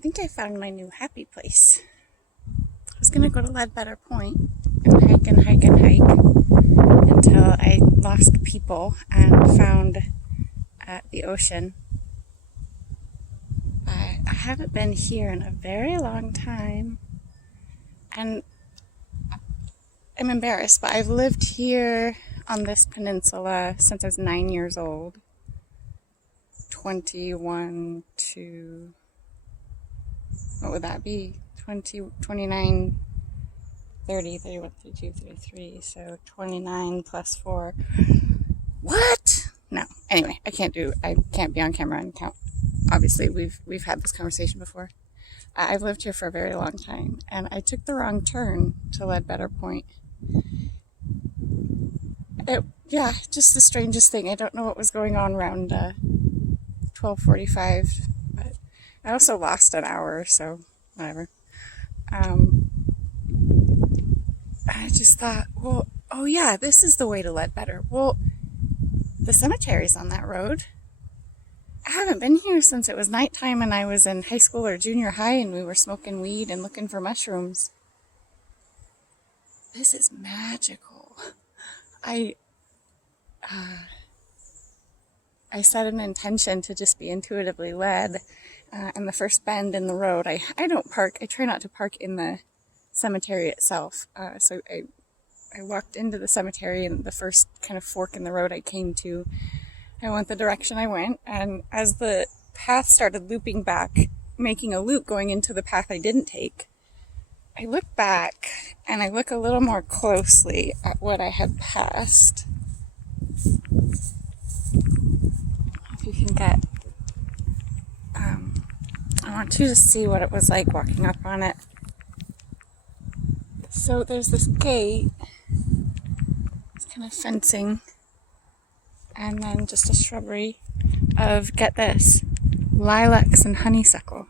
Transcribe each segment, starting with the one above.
think I found my new happy place. I was going to go to Ledbetter Point and hike and hike and hike until I lost people and found the ocean. I haven't been here in a very long time, and I'm embarrassed, but I've lived here on this peninsula since I was 9 years old. 21 to, what would that be? 20, 29, 30, 31, 32, 33, so 29 plus 4. What? No. Anyway, I can't be on camera and count. Obviously, we've had this conversation before. I've lived here for a very long time, and I took the wrong turn to Ledbetter Point. Just the strangest thing. I don't know what was going on around 12:45, but I also lost an hour, so whatever. I just thought, well, oh yeah, this is the way to Ledbetter. Well, the cemetery's on that road. I haven't been here since it was nighttime and I was in high school or junior high and we were smoking weed and looking for mushrooms. This is magical. I set an intention to just be intuitively led, and the first bend in the road, I don't park. I try not to park in the cemetery itself. So I walked into the cemetery, and the first kind of fork in the road I came to, I went the direction I went, and as the path started looping back, making a loop going into the path I didn't take, I look back and I look a little more closely at what I had passed. If you can get, I want you to see what it was like walking up on it. So there's this gate, it's kind of fencing, and then just a shrubbery of, get this, lilacs and honeysuckle.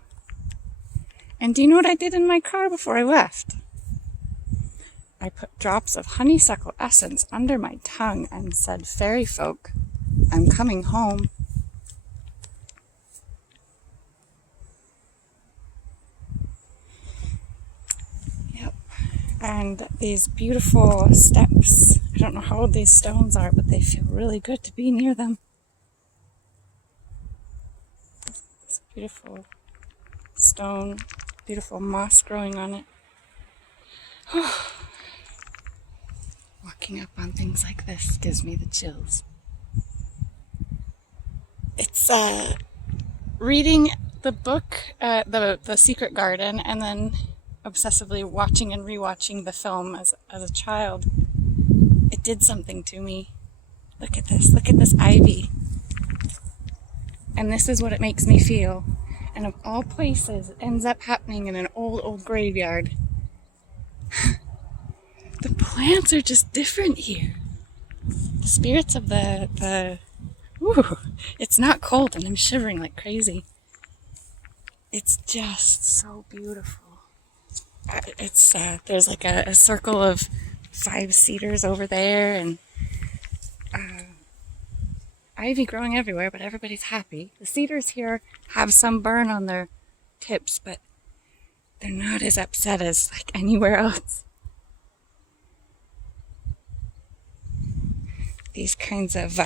And do you know what I did in my car before I left? I put drops of honeysuckle essence under my tongue and said, "Fairy folk, I'm coming home." Yep. And these beautiful steps. I don't know how old these stones are, but they feel really good to be near them. This beautiful stone, beautiful moss growing on it. Walking up on things like this gives me the chills. It's reading the book, the Secret Garden, and then obsessively watching and rewatching the film as a child. It did something to me. Look at this ivy. And this is what it makes me feel. And of all places, it ends up happening in an old graveyard. The plants are just different here. The spirits of it's not cold and I'm shivering like crazy. It's just so beautiful. There's like a circle of 5 cedars over there, and ivy growing everywhere, but everybody's happy. The cedars here have some burn on their tips, but they're not as upset as like anywhere else. These kinds of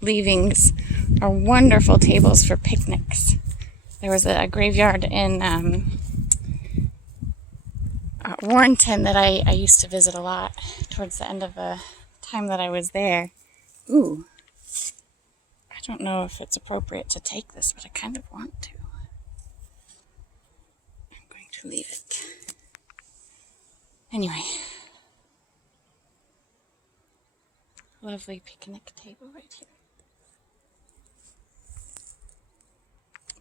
leavings are wonderful tables for picnics. There was a graveyard in Warrenton that I used to visit a lot towards the end of the time that I was there. Ooh, I don't know if it's appropriate to take this, but I kind of want to. I'm going to leave it. Anyway. Lovely picnic table right here.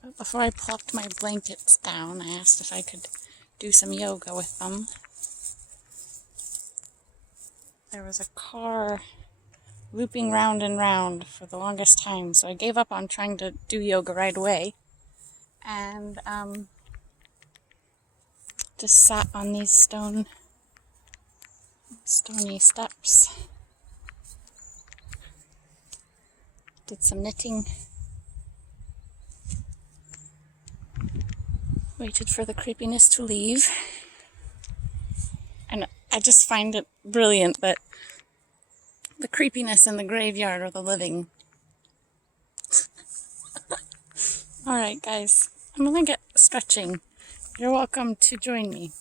But before I plopped my blankets down, I asked if I could do some yoga with them. There was a car looping round and round for the longest time, so I gave up on trying to do yoga right away. And just sat on these stony steps. Did some knitting. Waited for the creepiness to leave. And I just find it brilliant that the creepiness in the graveyard are the living. Alright guys, I'm gonna get stretching. You're welcome to join me.